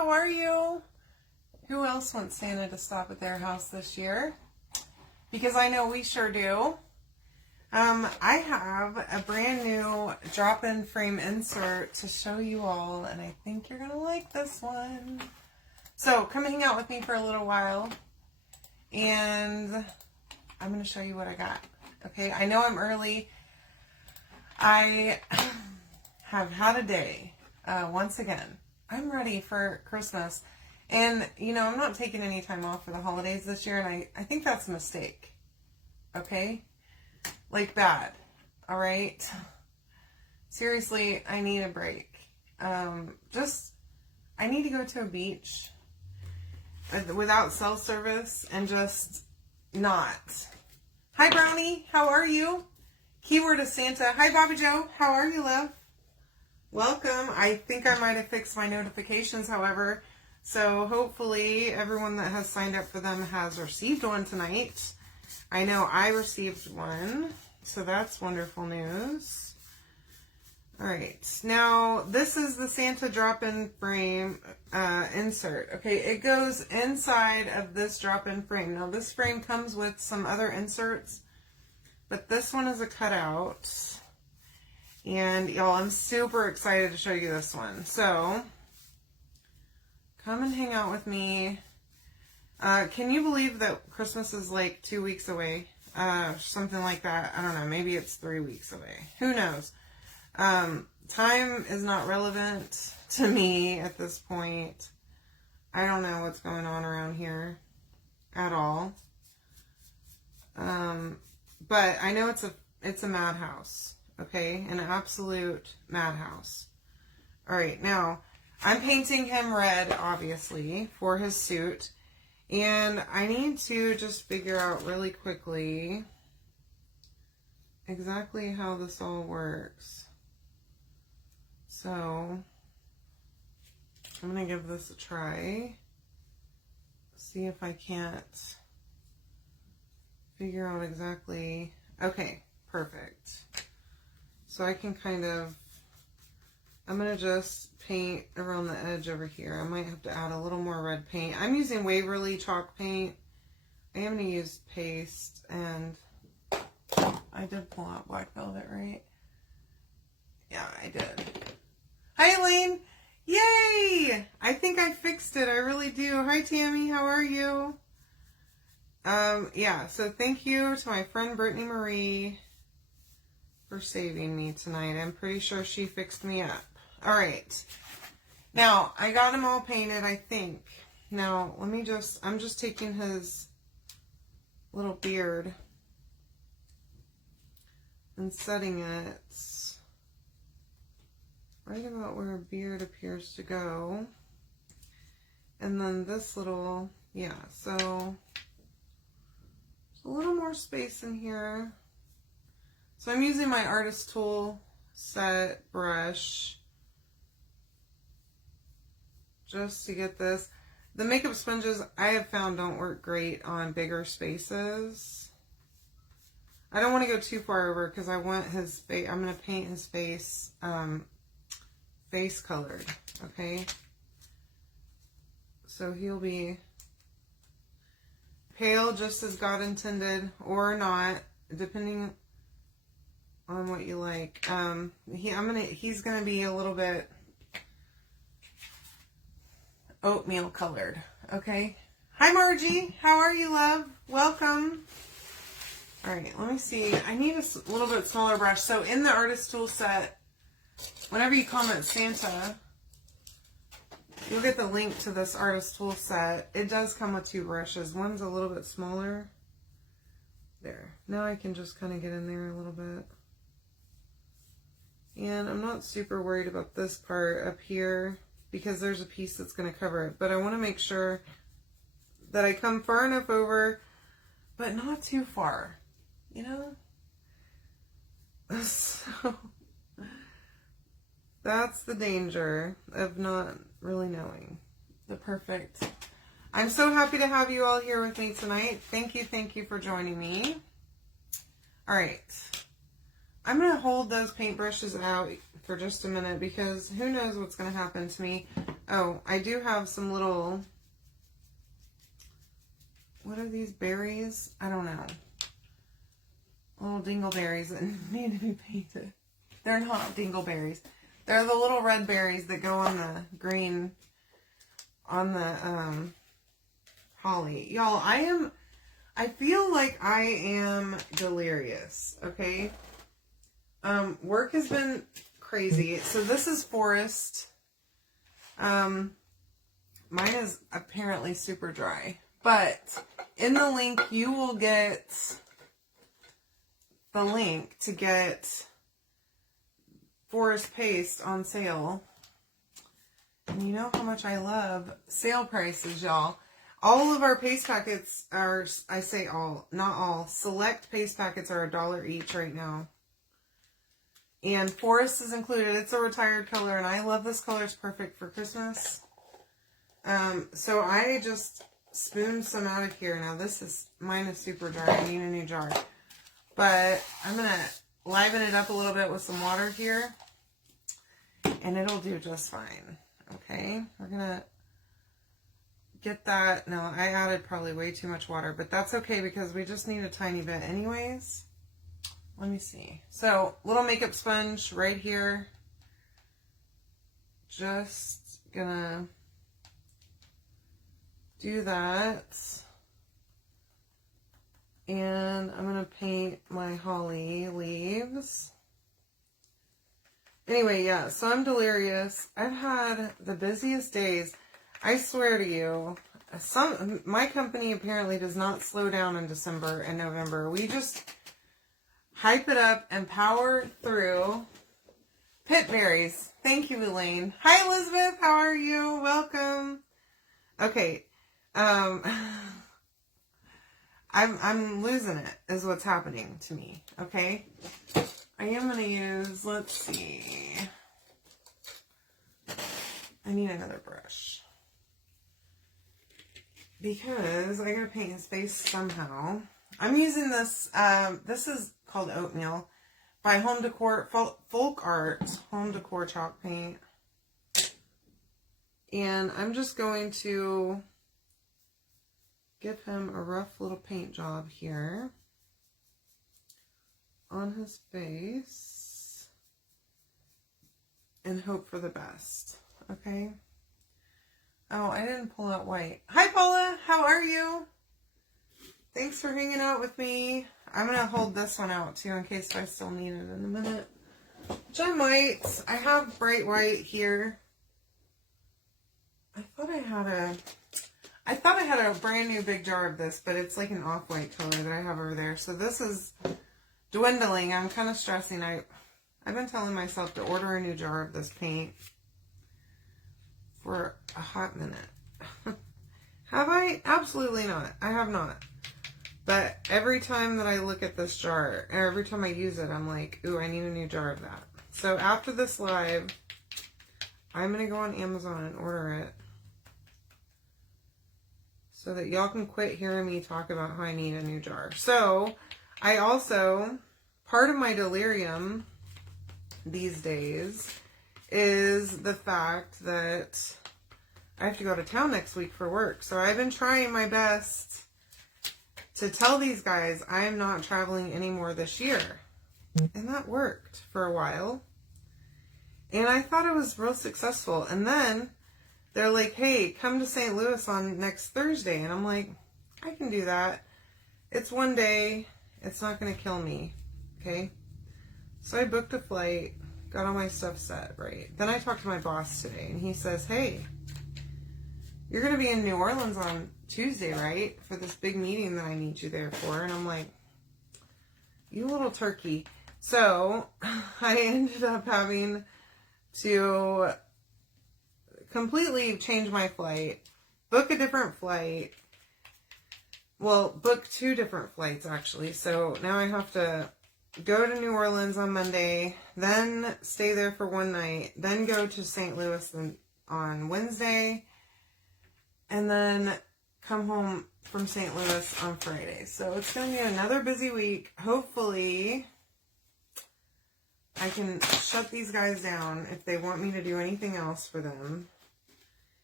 how are you? Who else wants Santa to stop at their house this year? Because I know we sure do. I have a brand new drop-in frame insert to show you all, and I think you're going to like this one. So come hang out with me for a little while, and I'm going to show you what I got. Okay, I know I'm early. I have had a day, once again. I'm ready for Christmas. And, you know, I'm not taking any time off for the holidays this year, and I think that's a mistake. Okay? Like, bad. Alright? Seriously, I need a break. I need to go to a beach without cell service and just not. Hi, Brownie. How are you? Keyword is Santa. Hi, Bobby Joe. How are you, love? Welcome. I think I might have fixed my notifications, however. So hopefully everyone that has signed up for them has received one tonight. I know I received one, so that's wonderful news. All right, now this is the Santa drop-in frame insert. Okay, it goes inside of this drop-in frame. Now this frame comes with some other inserts, but this one is a cutout. And y'all, I'm super excited to show you this one. So, come and hang out with me. Can you believe that Christmas is like 2 weeks away? Something like that. I don't know. Maybe it's 3 weeks away. Who knows? Time is not relevant to me at this point. I don't know what's going on around here at all. But I know it's a madhouse. Okay, an absolute madhouse. All right, now I'm painting him red, obviously, for his suit. And I need to just figure out really quickly exactly how this all works. So I'm going to give this a try. See if I can't figure out exactly. Okay, perfect. So I can kind of, I'm going to just paint around the edge over here. I might have to add a little more red paint. I'm using Waverly chalk paint. I am going to use paste, and I did pull out black velvet, right? Yeah, I did. Hi, Elaine. Yay! I think I fixed it. I really do. Hi, Tammy. How are you? Yeah, so thank you to my friend Brittany Marie for saving me tonight. I'm pretty sure she fixed me up. All right. Now, I got him all painted, I think. Now, I'm just taking his little beard and setting it right about where a beard appears to go. And then this little, yeah, so there's a little more space in here. So I'm using my artist tool set brush just to get this. The makeup sponges I have found don't work great on bigger spaces. I don't want to go too far over because I want his face. I'm going to paint his face face colored. Okay. So he'll be pale just as God intended, or not, depending on what you like. He's gonna be a little bit oatmeal colored. Okay. Hi, Margie. How are you, love? Welcome. All right. Let me see. I need a little bit smaller brush. So in the artist tool set, whenever you comment Santa, you'll get the link to this artist tool set. It does come with 2 brushes. One's a little bit smaller. There. Now I can just kind of get in there a little bit. And I'm not super worried about this part up here because there's a piece that's going to cover it. But I want to make sure that I come far enough over, but not too far, you know? So that's the danger of not really knowing the perfect. I'm so happy to have you all here with me tonight. Thank you for joining me. All right. I'm going to hold those paintbrushes out for just a minute because who knows what's going to happen to me. Oh, I do have some little, what are these berries? I don't know. Little dingleberries that need to be painted. They're not dingleberries. They're the little red berries that go on the green, on the holly. Y'all, I feel like I am delirious, okay? Work has been crazy. So this is Forest. Mine is apparently super dry. But in the link, you will get the link to get Forest Paste on sale. And you know how much I love sale prices, y'all. All of our paste packets are, I say all, not all, select paste packets are $1 each right now. And Forest is included. It's a retired color, and I love this color. It's perfect for Christmas. So I just spooned some out of here. Now mine is super dry. I need a new jar. But I'm going to liven it up a little bit with some water here. And it'll do just fine. Okay, we're going to get that. Now, I added probably way too much water, but that's okay because we just need a tiny bit anyways. Let me see. So, little makeup sponge right here. Just gonna do that. And I'm gonna paint my holly leaves. Anyway, yeah, so I'm delirious. I've had the busiest days. I swear to you, my company apparently does not slow down in December and November. We just hype it up and power through. Pit berries. Thank you, Elaine. Hi, Elizabeth. How are you? Welcome. Okay. I'm losing it is what's happening to me. Okay. I am going to use, let's see. I need another brush. Because I got to paint his face somehow. I'm using this, this is called Oatmeal by Home Decor, Folk Art Home Decor Chalk Paint. And I'm just going to give him a rough little paint job here on his face and hope for the best. Okay. Oh, I didn't pull out white. Hi, Paula. How are you? Thanks for hanging out with me. I'm going to hold this one out, too, in case I still need it in a minute. Which I might. I have bright white here. I thought I had a brand new big jar of this, but it's like an off-white color that I have over there. So this is dwindling. I'm kind of stressing. I've been telling myself to order a new jar of this paint for a hot minute. Have I? Absolutely not. I have not. But every time that I look at this jar, or every time I use it, I'm like, ooh, I need a new jar of that. So after this live, I'm going to go on Amazon and order it. So that y'all can quit hearing me talk about how I need a new jar. So, I also, part of my delirium these days is the fact that I have to go to town next week for work. So I've been trying my best to tell these guys I am not traveling anymore this year. And that worked for a while. And I thought it was real successful. And then they're like, hey, come to St. Louis on next Thursday. And I'm like, I can do that. It's one day. It's not going to kill me. Okay? So I booked a flight, got all my stuff set, right? Then I talked to my boss today, and he says, hey, you're going to be in New Orleans on Tuesday, right? For this big meeting that I need you there for. And I'm like, you little turkey. So I ended up having to completely change my flight, book a different flight. Well, book 2 different flights, actually. So now I have to go to New Orleans on Monday, then stay there for one night, then go to St. Louis on Wednesday, and then come home from St. Louis on Friday. So it's going to be another busy week. Hopefully I can shut these guys down if they want me to do anything else for them.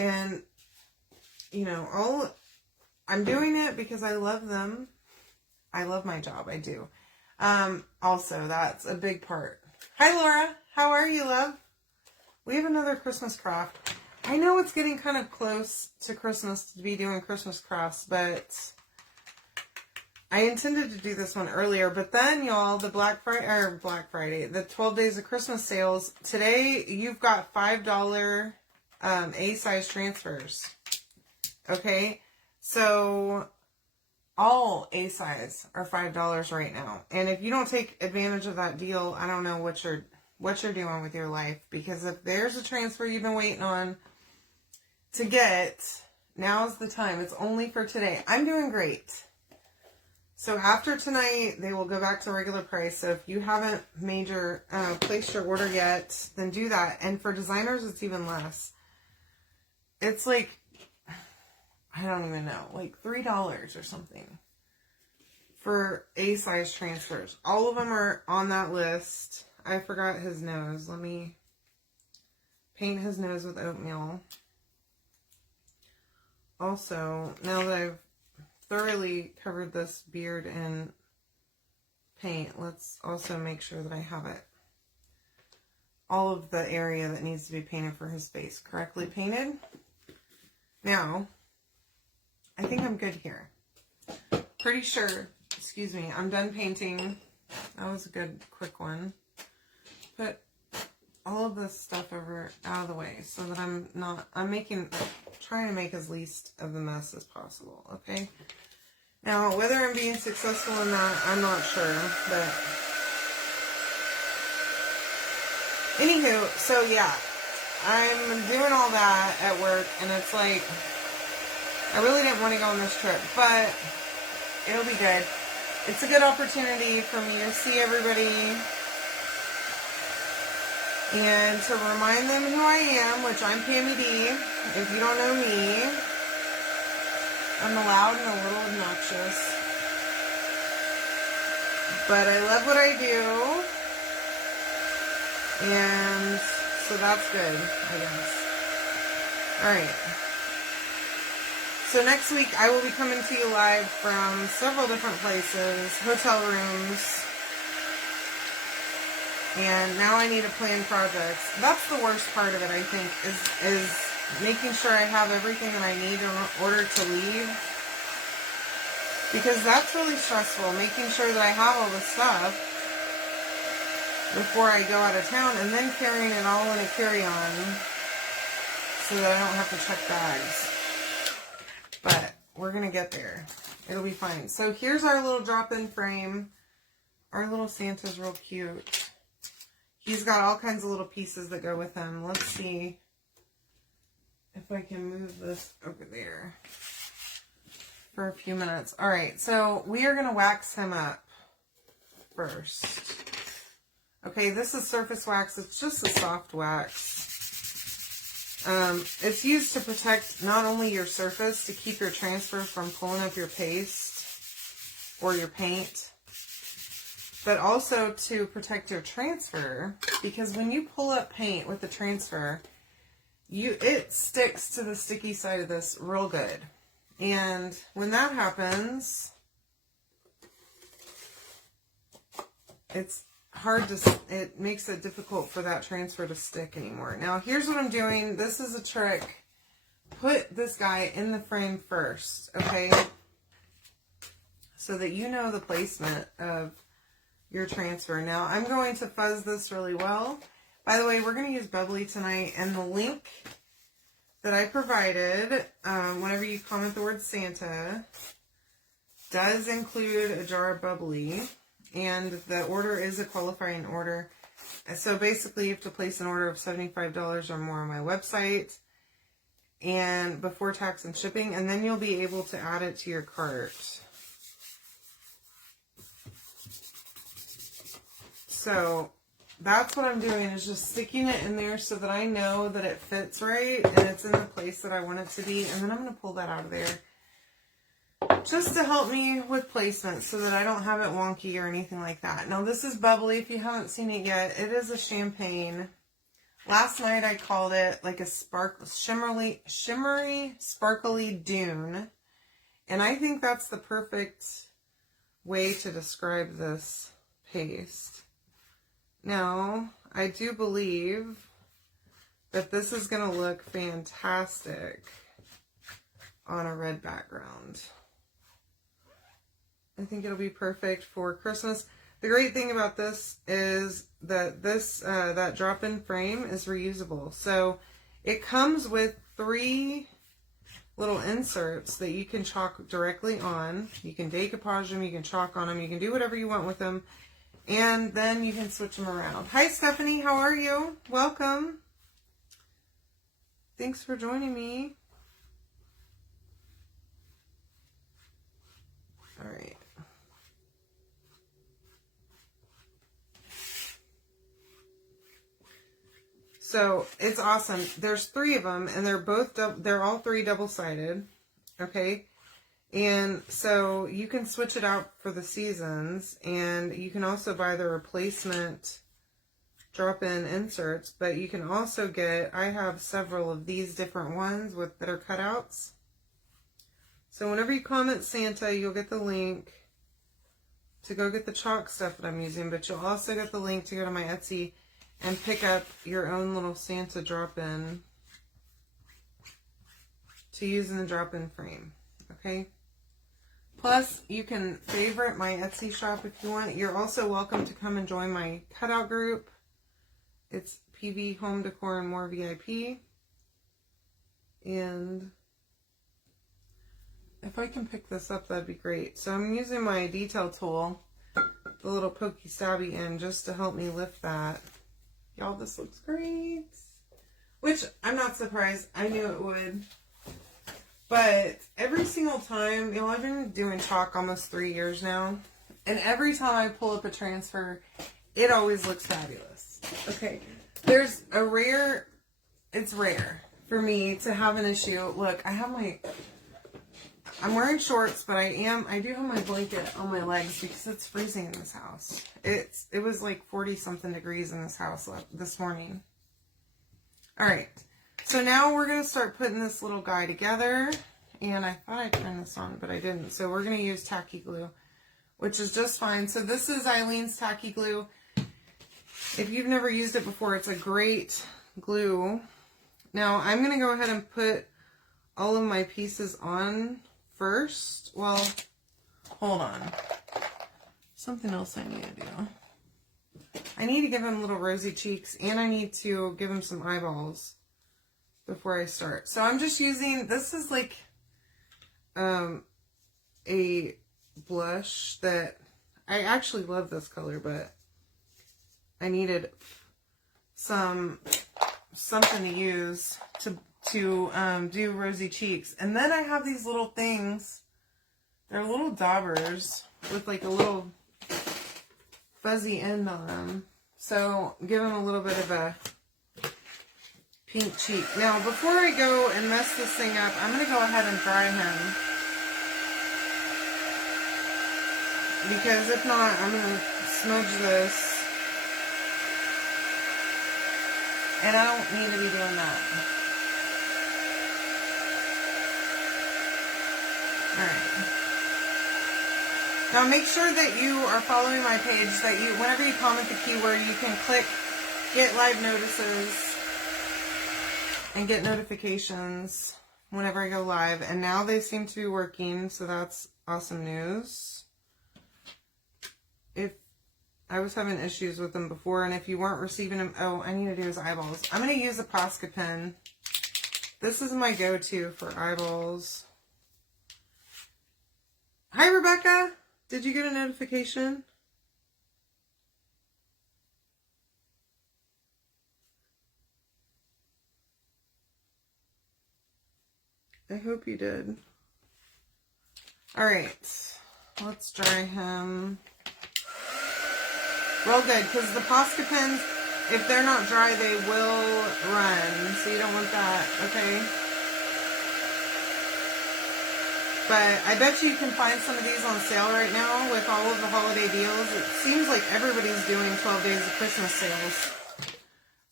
And, you know, I'm doing it because I love them. I love my job. I do. Also, that's a big part. Hi, Laura. How are you, love? We have another Christmas craft. I know it's getting kind of close to Christmas to be doing Christmas crafts, but I intended to do this one earlier. But then, y'all, the Black Friday, the 12 days of Christmas sales. Today, you've got $5 A-size transfers. Okay? So all A-size are $5 right now. And if you don't take advantage of that deal, I don't know what you're doing with your life. Because if there's a transfer you've been waiting on to get, now's the time. It's only for today. I'm doing great. So after tonight, they will go back to regular price. So if you haven't placed your order yet, then do that. And for designers, it's even less. It's like, I don't even know, like $3 or something for A-size transfers. All of them are on that list. I forgot his nose. Let me paint his nose with oatmeal. Also, now that I've thoroughly covered this beard in paint, let's also make sure that I have it. All of the area that needs to be painted for his face correctly painted. Now, I think I'm good here. Pretty sure, excuse me, I'm done painting. That was a good, quick one. Put all of this stuff out of the way so that I'm trying to make as least of the mess as possible, okay? Now, whether I'm being successful in that, I'm not sure, but anywho, so yeah, I'm doing all that at work, and it's like, I really didn't want to go on this trip, but it'll be good. It's a good opportunity for me to see everybody and to remind them who I am, which I'm Pammy D. If you don't know me, I'm loud and a little obnoxious, but I love what I do, and so that's good, I guess. Alright. So next week, I will be coming to you live from several different places, hotel rooms, and now I need to plan projects. That's the worst part of it, I think, is making sure I have everything that I need in order to leave. Because that's really stressful, making sure that I have all this stuff before I go out of town, and then carrying it all in a carry-on so that I don't have to check bags. But we're going to get there. It'll be fine. So here's our little drop-in frame. Our little Santa's real cute. He's got all kinds of little pieces that go with him. Let's see if I can move this over there for a few minutes. Alright, so we are going to wax him up first. Okay, this is surface wax. It's just a soft wax. It's used to protect not only your surface, to keep your transfer from pulling up your paste or your paint, but also to protect your transfer, because when you pull up paint with the transfer, it sticks to the sticky side of this real good. And when that happens, it makes it difficult for that transfer to stick anymore. Now, here's what I'm doing. This is a trick. Put this guy in the frame first, okay? So that you know the placement of your transfer. Now, I'm going to fuzz this really well. By the way, we're going to use Bubbly tonight, and the link that I provided, whenever you comment the word Santa, does include a jar of Bubbly. And the order is a qualifying order. So basically, you have to place an order of $75 or more on my website, and before tax and shipping, and then you'll be able to add it to your cart. So that's what I'm doing, is just sticking it in there so that I know that it fits right and it's in the place that I want it to be. And then I'm going to pull that out of there, just to help me with placement so that I don't have it wonky or anything like that. Now, this is Bubbly. If you haven't seen it yet, it is a champagne Last night I called it like a shimmery, sparkly dune. And I think that's the perfect way to describe this paste. Now, I do believe that this is going to look fantastic on a red background. I think it'll be perfect for Christmas. The great thing about this is that that drop-in frame is reusable. So it comes with 3 little inserts that you can chalk directly on. You can decoupage them, you can chalk on them, you can do whatever you want with them. And then you can switch them around. Hi, Stephanie. How are you? Welcome. Thanks for joining me. All right. So it's awesome. There's 3 of them, and they're all 3 double-sided. Okay. And so you can switch it out for the seasons, and you can also buy the replacement drop-in inserts, but you can also get, I have several of these different ones that are cutouts. So whenever you comment Santa, you'll get the link to go get the chalk stuff that I'm using, but you'll also get the link to go to my Etsy and pick up your own little Santa drop-in to use in the drop-in frame. Okay? Plus, you can favorite my Etsy shop if you want. You're also welcome to come and join my cutout group. It's PV Home Decor and More VIP. And if I can pick this up, that'd be great. So I'm using my detail tool, the little pokey stabby end, just to help me lift that. Y'all, this looks great. Which, I'm not surprised. I knew it would. But every single time, I've been doing chalk almost 3 years now. And every time I pull up a transfer, it always looks fabulous. Okay. There's a rare, it's rare for me to have an issue. Look, I'm wearing shorts, but I do have my blanket on my legs because it's freezing in this house. It was like 40 something degrees in this house this morning. All right. So now we're going to start putting this little guy together. And I thought I turned this on, but I didn't. So we're going to use tacky glue, which is just fine. So this is Eileen's tacky glue. If you've never used it before, it's a great glue. Now I'm going to go ahead and put all of my pieces on first. Well, hold on. Something else I need to do. I need to give him little rosy cheeks, and I need to give him some eyeballs before I start. So I'm just using, this is like a blush that I actually love this color, but I needed something to use to do rosy cheeks. And then I have these little things. They're little daubers with like a little fuzzy end on them. So give them a little bit of a pink cheek. Now, before I go and mess this thing up, I'm going to go ahead and dry him. Because if not, I'm going to smudge this. And I don't need to be doing that. Alright. Now make sure that you are following my page, that you, whenever you comment the keyword, you can click get live notices and get notifications whenever I go live. And now they seem to be working, so that's awesome news. If I was having issues with them before, and if you weren't receiving them, oh, I need to do his eyeballs. I'm going to use a Posca pen. This is my go-to for eyeballs. Hi, Rebecca. Did you get a notification? I hope you did. All right, let's dry him. Real good, because the Posca pens, if they're not dry, they will run. So you don't want that, okay? But I bet you can find some of these on sale right now with all of the holiday deals. It seems like everybody's doing 12 days of Christmas sales.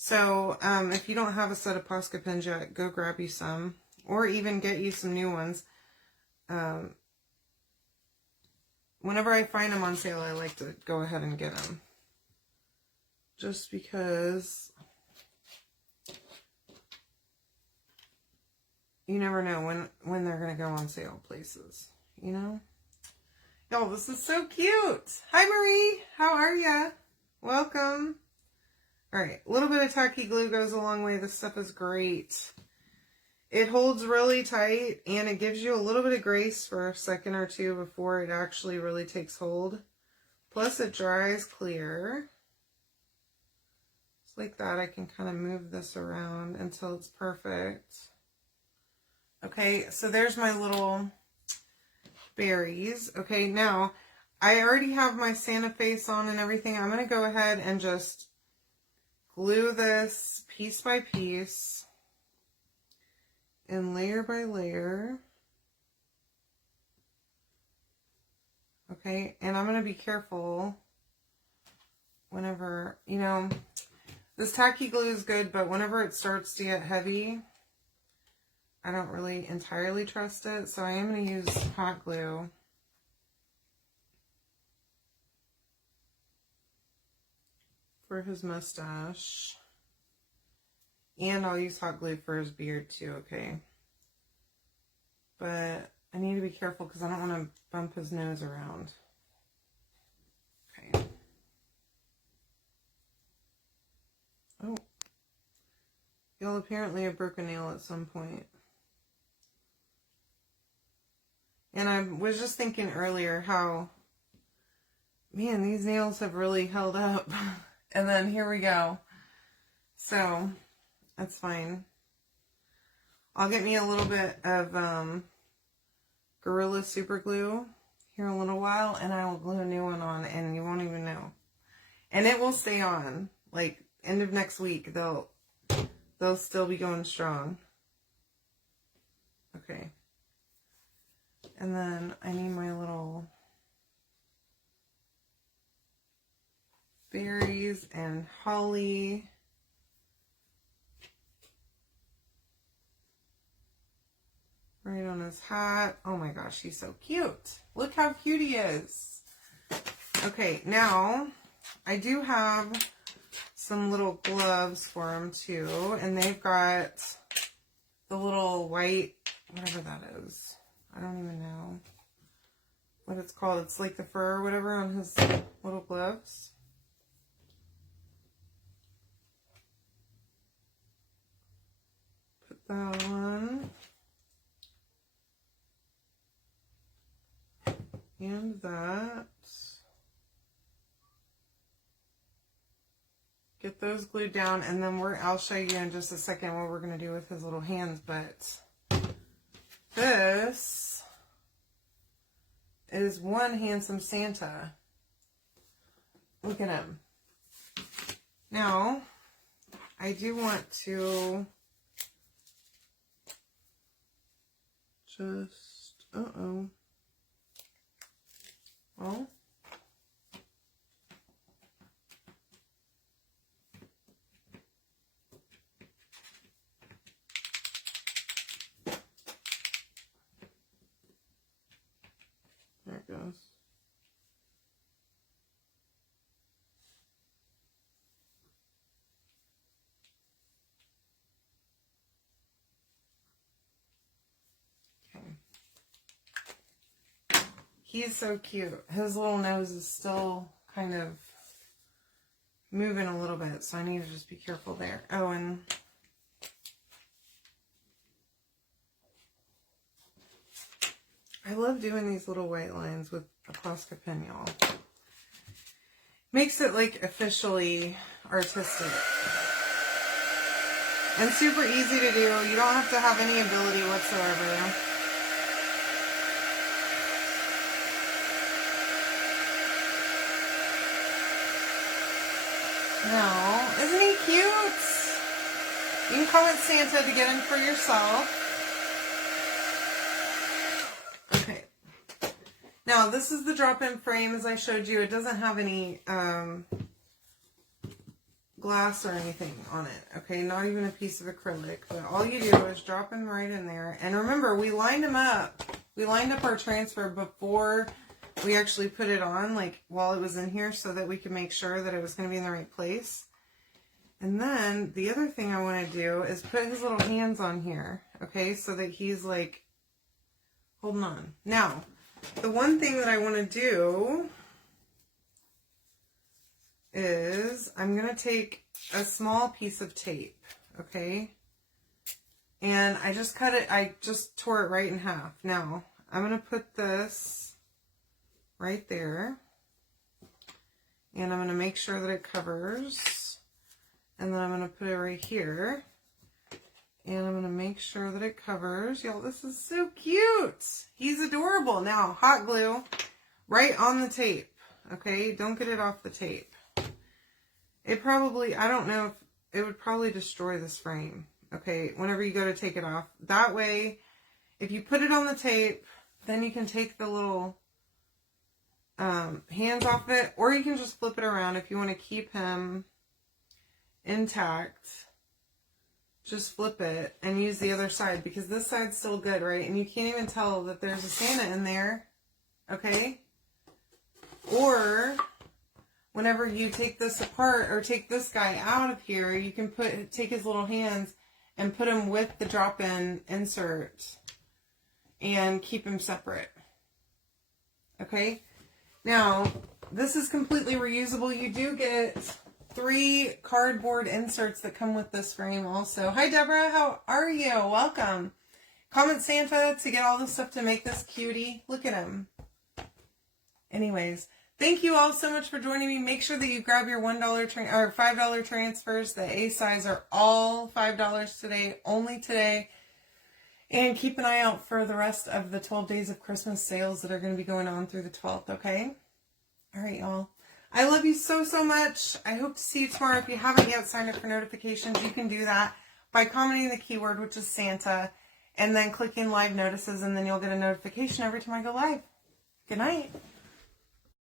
So if you don't have a set of Posca pins yet, go grab you some, or even get you some new ones. Whenever I find them on sale, I like to go ahead and get them. Just because you never know when they're going to go on sale places, you know? Y'all, this is so cute. Hi, Marie. How are ya? Welcome. All right, a little bit of tacky glue goes a long way. This stuff is great. It holds really tight, and it gives you a little bit of grace for a second or two before it actually really takes hold. Plus, it dries clear. Just like that, I can kind of move this around until it's perfect. Okay, so there's my little berries. Okay, now, I already have my Santa face on and everything. I'm going to go ahead and just glue this piece by piece. And layer by layer. Okay, and I'm going to be careful whenever, you know, this tacky glue is good, but whenever it starts to get heavy, I don't really entirely trust it. So I am going to use hot glue. For his mustache. And I'll use hot glue for his beard too, okay? But I need to be careful because I don't want to bump his nose around. Okay. Oh. Y'all apparently have broken a nail at some point. And I was just thinking earlier how, man, these nails have really held up. And then here we go. So... that's fine. I'll get me a little bit of Gorilla Super Glue here in a little while, and I will glue a new one on, and you won't even know. And it will stay on. Like, end of next week, they'll still be going strong. Okay. And then I need my little berries and holly. Right on his hat. Oh my gosh, he's so cute. Look how cute he is. Okay, now I do have some little gloves for him too. And they've got the little white, whatever that is. I don't even know what it's called. It's like the fur or whatever on his little gloves. Put that on. And that. Get those glued down, and then I'll show you in just a second what we're going to do with his little hands, but this is one handsome Santa. Look at him. Now, I do want to just, well, there it goes. Okay. He's so cute. His little nose is still kind of moving a little bit, so I need to just be careful there. Oh, and I love doing these little white lines with a Posca pen, y'all. Makes it like officially artistic. And super easy to do. You don't have to have any ability whatsoever. No, isn't he cute? You can call it Santa to get him for yourself. Okay. Now, this is the drop-in frame, as I showed you. It doesn't have any glass or anything on it, okay? Not even a piece of acrylic. But all you do is drop them right in there. And remember, we lined them up. We lined up our transfer before we actually put it on, like while it was in here, so that we could make sure that it was going to be in the right place. And then the other thing I want to do is put his little hands on here, okay? So that he's like holding on. Now, the one thing that I want to do is I'm going to take a small piece of tape, okay? And I just cut it, I just tore it right in half. Now, I'm going to put this right there. And I'm going to make sure that it covers. And then I'm going to put it right here. And I'm going to make sure that it covers. Y'all, this is so cute. He's adorable. Now, hot glue right on the tape. Okay, don't get it off the tape. It probably, I don't know if it would probably destroy this frame. Okay, whenever you go to take it off. That way, if you put it on the tape, then you can take the little hands off it. Or you can just flip it around if you want to keep him intact. Just flip it and use the other side, because this side's still good, right? And you can't even tell that there's a Santa in there, okay? Or whenever you take this apart or take this guy out of here, you can take his little hands and put him with the drop-in insert and keep him separate, okay? Now, this is completely reusable. You do get 3 cardboard inserts that come with this frame also. Hi, Deborah. How are you? Welcome. Comment Santa to get all the stuff to make this cutie. Look at him. Anyways, thank you all so much for joining me. Make sure that you grab your $1 or $5 transfers. The A size are all $5 today, only today. And keep an eye out for the rest of the 12 days of Christmas sales that are going to be going on through the 12th, okay? All right, y'all. I love you so, so much. I hope to see you tomorrow. If you haven't yet signed up for notifications, you can do that by commenting the keyword, which is Santa, and then clicking live notices, and then you'll get a notification every time I go live. Good night.